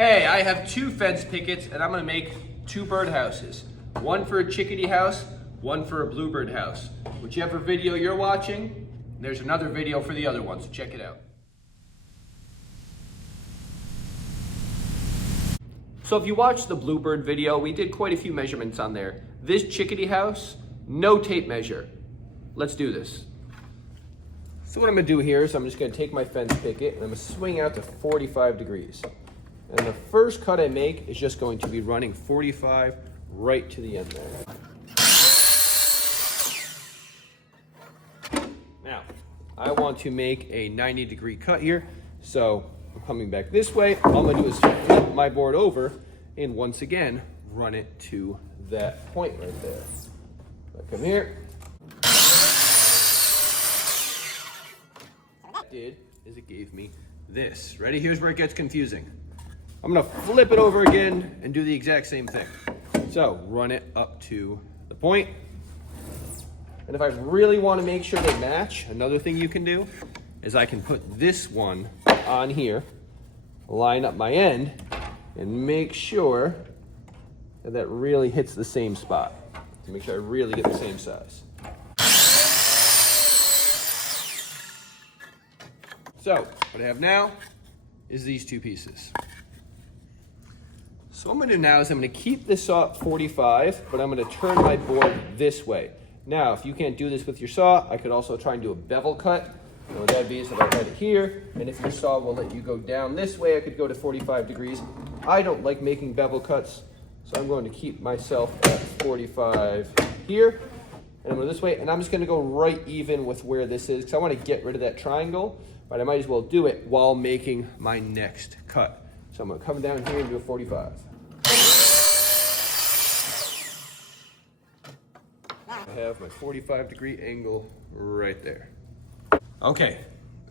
Hey, I have 2 fence pickets and I'm gonna make 2 birdhouses. One for a chickadee house, one for a bluebird house. Whichever video you're watching, there's another video for the other one, so check it out. So if you watched the bluebird video, we did quite a few measurements on there. This chickadee house, no tape measure. Let's do this. So what I'm gonna do here is I'm just gonna take my fence picket and I'm gonna swing out to 45 degrees. And the first cut I make is just going to be running 45 right to the end there. Now, I want to make a 90-degree cut here. So I'm coming back this way. All I'm gonna do is flip my board over and once again, run it to that point right there. I come here. What it did is it gave me this. Ready? Here's where it gets confusing. I'm gonna flip it over again and do the exact same thing. So run it up to the point. And if I really want to make sure they match, another thing you can do is I can put this one on here, line up my end, and make sure that that really hits the same spot to make sure I really get the same size. So what I have now is these 2 pieces. So what I'm gonna do now is I'm gonna keep this saw at 45, but I'm gonna turn my board this way. Now, if you can't do this with your saw, I could also try and do a bevel cut. And what that'd be is if I cut it here, and if your saw will let you go down this way, I could go to 45 degrees. I don't like making bevel cuts, so I'm going to keep myself at 45 here, and I'm going this way, and I'm just gonna go right even with where this is, because I wanna get rid of that triangle, but I might as well do it while making my next cut. So I'm gonna come down here and do a 45. I have my 45-degree angle right there. Okay,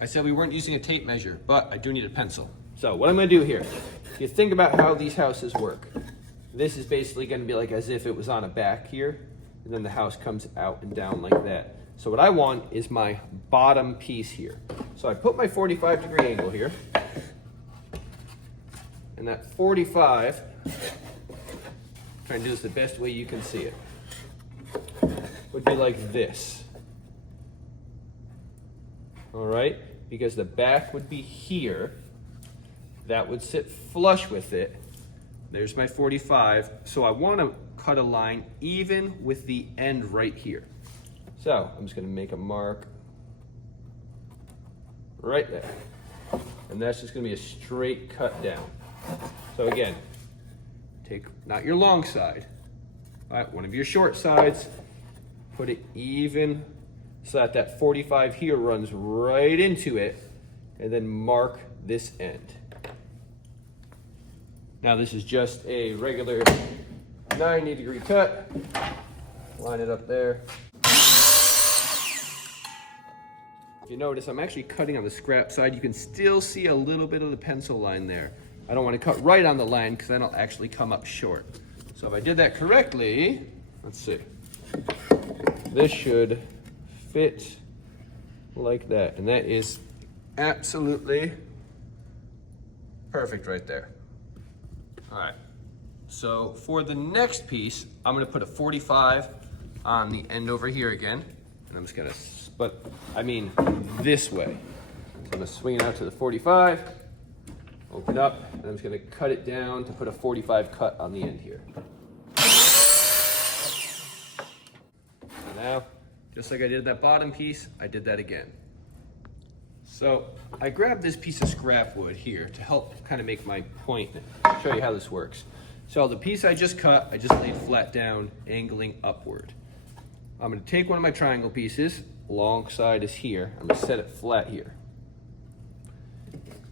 I said we weren't using a tape measure, but I do need a pencil. So what I'm gonna do here, if you think about how these houses work, this is basically gonna be like as if it was on a back here, and then the house comes out and down like that. So what I want is my bottom piece here. So I put my 45-degree angle here, and that 45, try and do this the best way you can see it, would be like this. All right, because the back would be here, that would sit flush with it. There's my 45, so I want to cut a line even with the end right here. So I'm just going to make a mark right there, and that's just going to be a straight cut down. So again, take not your long side, all right, one of your short sides, put it even so that that 45 here runs right into it, and then mark this end. Now this is just a regular 90-degree cut. Line it up there. If you notice, I'm actually cutting on the scrap side. You can still see a little bit of the pencil line there. I don't want to cut right on the line because then I'll actually come up short. So if I did that correctly, let's see. This should fit like that, and that is absolutely perfect right there. All right, so for the next piece, I'm gonna put a 45 on the end over here again, and I'm just gonna, but I mean this way. So I'm gonna swing it out to the 45, open up, and I'm just gonna cut it down to put a 45 cut on the end here. And now, just like I did that bottom piece, I did that again. So I grabbed this piece of scrap wood here to help kind of make my point and show you how this works. So the piece I just cut, I just laid flat down, angling upward. I'm gonna take one of my triangle pieces, long side is here, I'm gonna set it flat here.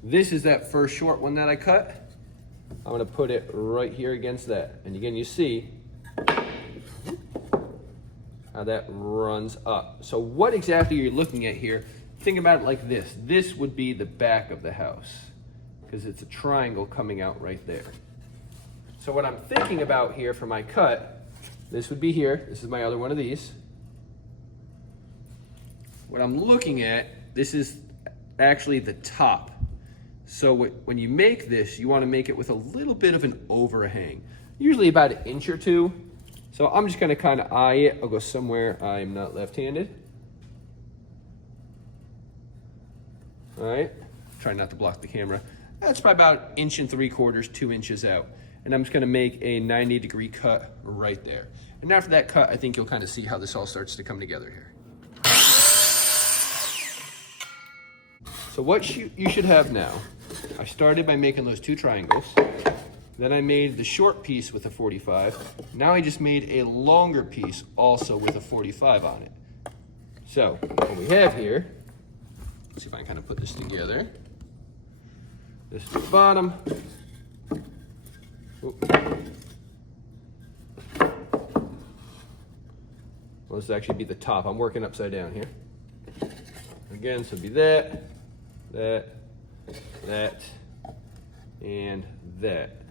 This is that first short one that I cut. I'm gonna put it right here against that. And again, you see how that runs up. So what exactly are you looking at here? Think about it like this. This would be the back of the house because it's a triangle coming out right there. So what I'm thinking about here for my cut, this would be here. This is my other one of these. What I'm looking at, this is actually the top. So when you make this, you want to make it with a little bit of an overhang, usually about an inch or two. So I'm just going to kind of eye it. I'll go somewhere I'm not left-handed. All right, try not to block the camera. That's probably about 1 3/4, 2 inches out. And I'm just going to make a 90-degree cut right there. And after that cut, I think you'll kind of see how this all starts to come together here. So what you should have now, I started by making those 2 triangles. Then I made the short piece with a 45. Now I just made a longer piece also with a 45 on it. So what we have here, let's see if I can kind of put this together. This is the bottom. Oop. Well, this will actually be the top. I'm working upside down here. Again, so it'll be that, and that.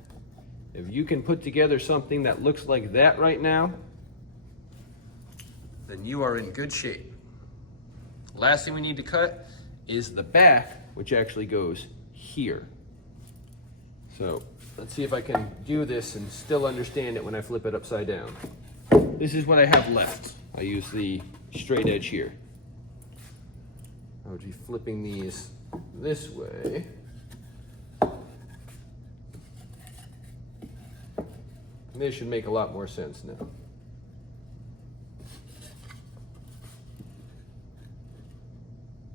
If you can put together something that looks like that right now, then you are in good shape. Last thing we need to cut is the back, which actually goes here. So let's see if I can do this and still understand it when I flip it upside down. This is what I have left. I use the straight edge here. I would be flipping these this way. This should make a lot more sense now.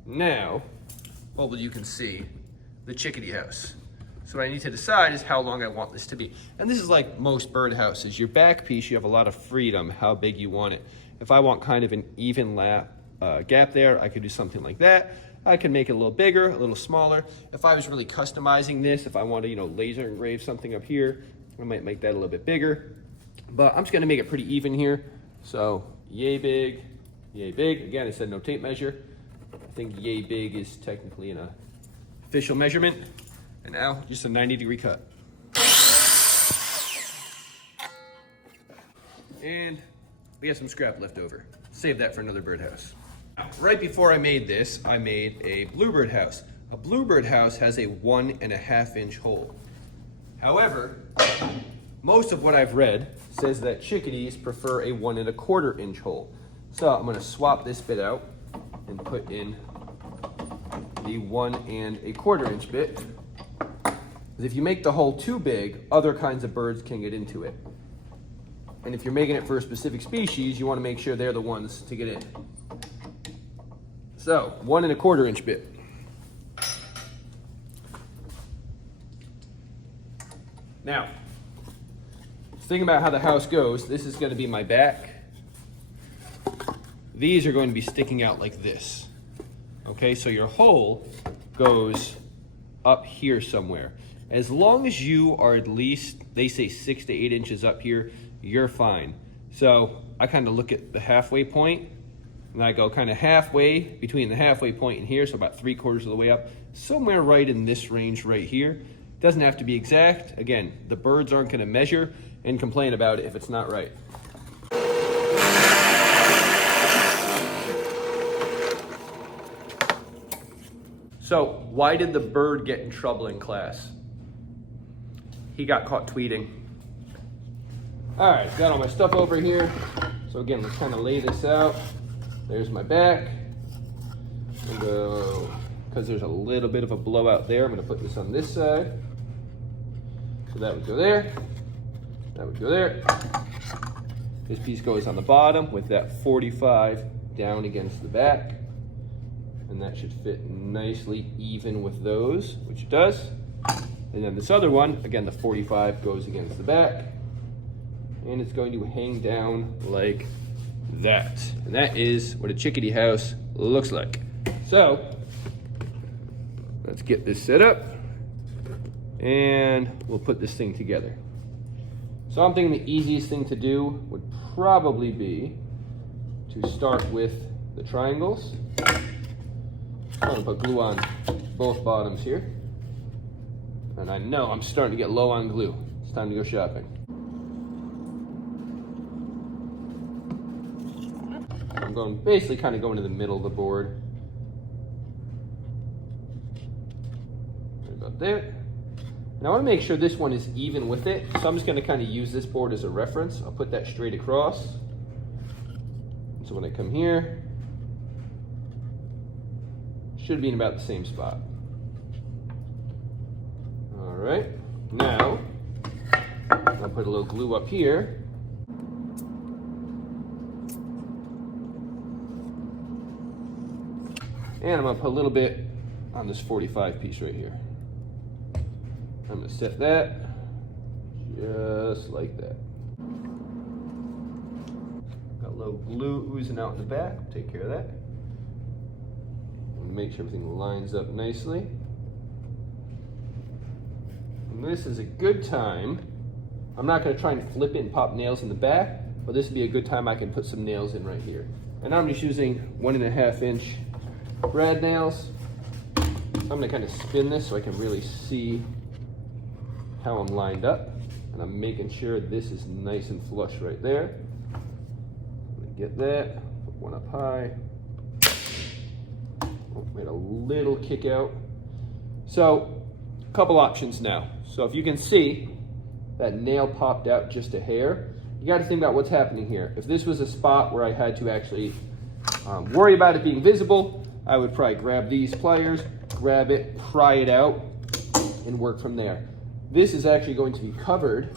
Now, hopefully you can see the chickadee house. So what I need to decide is how long I want this to be. And this is like most birdhouses. Your back piece, you have a lot of freedom how big you want it. If I want kind of an even gap there, I could do something like that. I can make it a little bigger, a little smaller. If I was really customizing this, if I want to, laser engrave something up here, I might make that a little bit bigger. But I'm just gonna make it pretty even here. So yay big, yay big. Again, I said no tape measure. I think yay big is technically an official measurement. And now, just a 90-degree cut. And we have some scrap left over. Save that for another birdhouse. Right before I made this, I made a bluebird house. A bluebird house has a 1.5 inch hole. However, most of what I've read says that chickadees prefer a 1.25 inch hole. So I'm gonna swap this bit out and put in the 1.25 inch bit. If you make the hole too big, other kinds of birds can get into it. And if you're making it for a specific species, you want to make sure they're the ones to get in. So, 1.25 inch bit. Now, thinking about how the house goes, this is going to be my back. These are going to be sticking out like this. Okay, so your hole goes up here somewhere. As long as you are at least, they say 6 to 8 inches up here, you're fine. So I kind of look at the halfway point, and I go kind of halfway between the halfway point and here, so about 3/4 of the way up, somewhere right in this range right here. Doesn't have to be exact. Again, the birds aren't gonna measure and complain about it if it's not right. So why did the bird get in trouble in class? He got caught tweeting. All right, got all my stuff over here. So again, let's kind of lay this out. There's my back. And go, because there's a little bit of a blowout there, I'm gonna put this on this side. So that would go there, that would go there. This piece goes on the bottom with that 45 down against the back. And that should fit nicely even with those, which it does. And then this other one, again, the 45 goes against the back. And it's going to hang down like that. And that is what a chickadee house looks like. So, let's get this set up. And we'll put this thing together. So I'm thinking the easiest thing to do would probably be to start with the triangles. I'm gonna put glue on both bottoms here. And I know I'm starting to get low on glue. It's time to go shopping. I'm going basically kind of going to the middle of the board. about that. And I want to make sure this one is even with it. So I'm just going to kind of use this board as a reference. I'll put that straight across. So when I come here, should be in about the same spot. All right, now I'll put a little glue up here. And I'm gonna put a little bit on this 45 piece right here. I'm gonna set that just like that. Got a little glue oozing out in the back. Take care of that. I'm gonna make sure everything lines up nicely. And this is a good time. I'm not gonna try and flip it and pop nails in the back, but this would be a good time I can put some nails in right here. And I'm just using 1.5 inch brad nails. I'm gonna kind of spin this so I can really see how I'm lined up. And I'm making sure this is nice and flush right there. Get that, put one up high. Oh, made a little kick out. So, a couple options now. So if you can see, that nail popped out just a hair. You gotta think about what's happening here. If this was a spot where I had to actually worry about it being visible, I would probably grab these pliers, grab it, pry it out, and work from there. This is actually going to be covered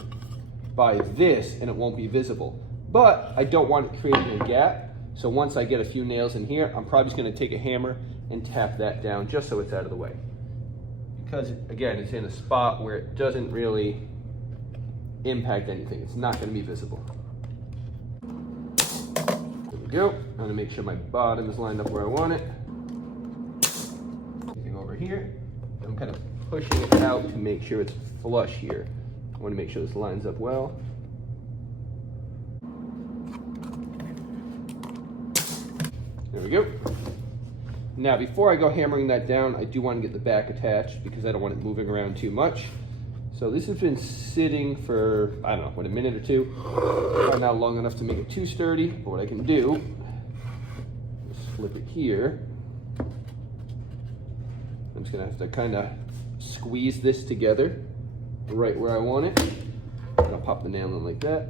by this, and it won't be visible. But I don't want it creating a gap, so once I get a few nails in here, I'm probably just gonna take a hammer and tap that down just so it's out of the way. Because, again, it's in a spot where it doesn't really impact anything. It's not gonna be visible. There we go. I'm gonna make sure my bottom is lined up where I want it. Over here, I'm kind of pushing it out to make sure it's flush here. I want to make sure this lines up well. There we go. Now, before I go hammering that down, I do want to get the back attached because I don't want it moving around too much. So this has been sitting for, I don't know, what, a minute or two. Probably not long enough to make it too sturdy, but what I can do is flip it here. I'm just gonna have to kind of squeeze this together right where I want it. And I'll pop the nail in like that.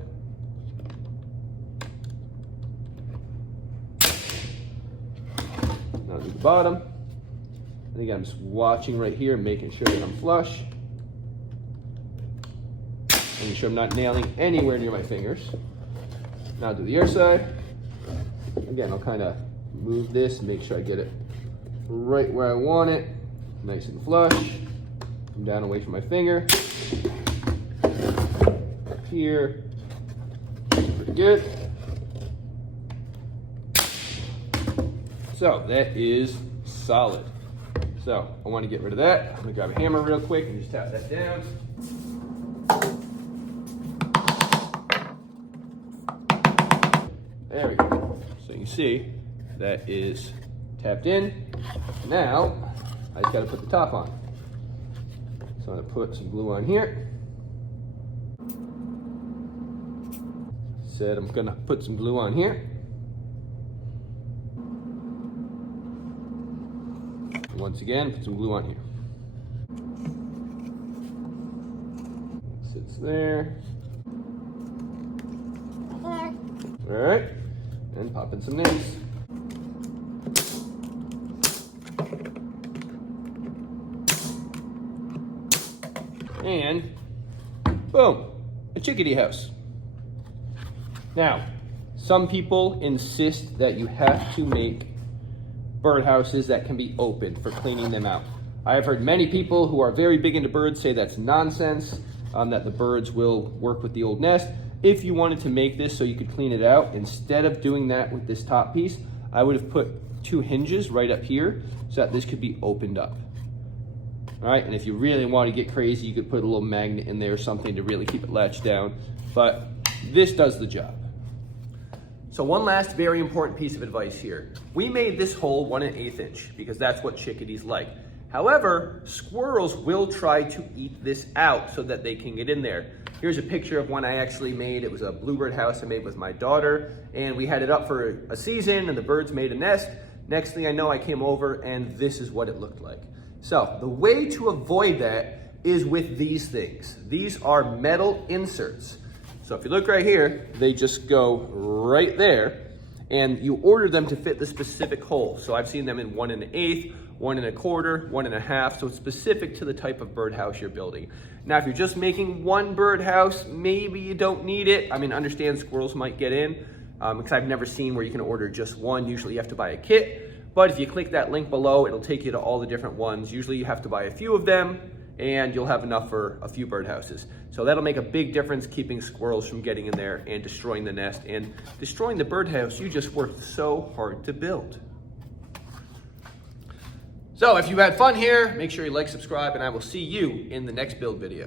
Now do the bottom. And again, I'm just watching right here, making sure that I'm flush. Making sure I'm not nailing anywhere near my fingers. Now do the other side. Again, I'll kind of move this, make sure I get it right where I want it. Nice and flush. Come down away from my finger. Up here. Pretty good. So that is solid. So I want to get rid of that. I'm gonna grab a hammer real quick and just tap that down. There we go. So you can see that is tapped in. Now I just got to put the top on. So I'm going to put some glue on here. Said I'm going to put some glue on here. Once again, put some glue on here. Sits there. All right, and pop in some nails. And boom, a chickadee house. Now, some people insist that you have to make birdhouses that can be open for cleaning them out. I have heard many people who are very big into birds say that's nonsense, that the birds will work with the old nest. If you wanted to make this so you could clean it out, instead of doing that with this top piece, I would have put 2 hinges right up here so that this could be opened up. All right, and if you really want to get crazy, you could put a little magnet in there or something to really keep it latched down, but this does the job. So one last very important piece of advice here. We made this hole 1 1/8 inch because that's what chickadees like. However, squirrels will try to eat this out so that they can get in there. Here's a picture of one I actually made. It was a bluebird house I made with my daughter, and we had it up for a season and the birds made a nest. Next thing I know, I came over and this is what it looked like. So the way to avoid that is with these things. These are metal inserts. So if you look right here, they just go right there, and you order them to fit the specific hole. So I've seen them in 1 1/8, 1 1/4, 1 1/2, so it's specific to the type of birdhouse you're building. Now, if you're just making one birdhouse, maybe you don't need it. I mean, understand squirrels might get in, because I've never seen where you can order just one. Usually you have to buy a kit, but if you click that link below, it'll take you to all the different ones. Usually you have to buy a few of them, and you'll have enough for a few birdhouses. So that'll make a big difference keeping squirrels from getting in there and destroying the nest and destroying the birdhouse you just worked so hard to build. So if you had fun here, make sure you like, subscribe, and I will see you in the next build video.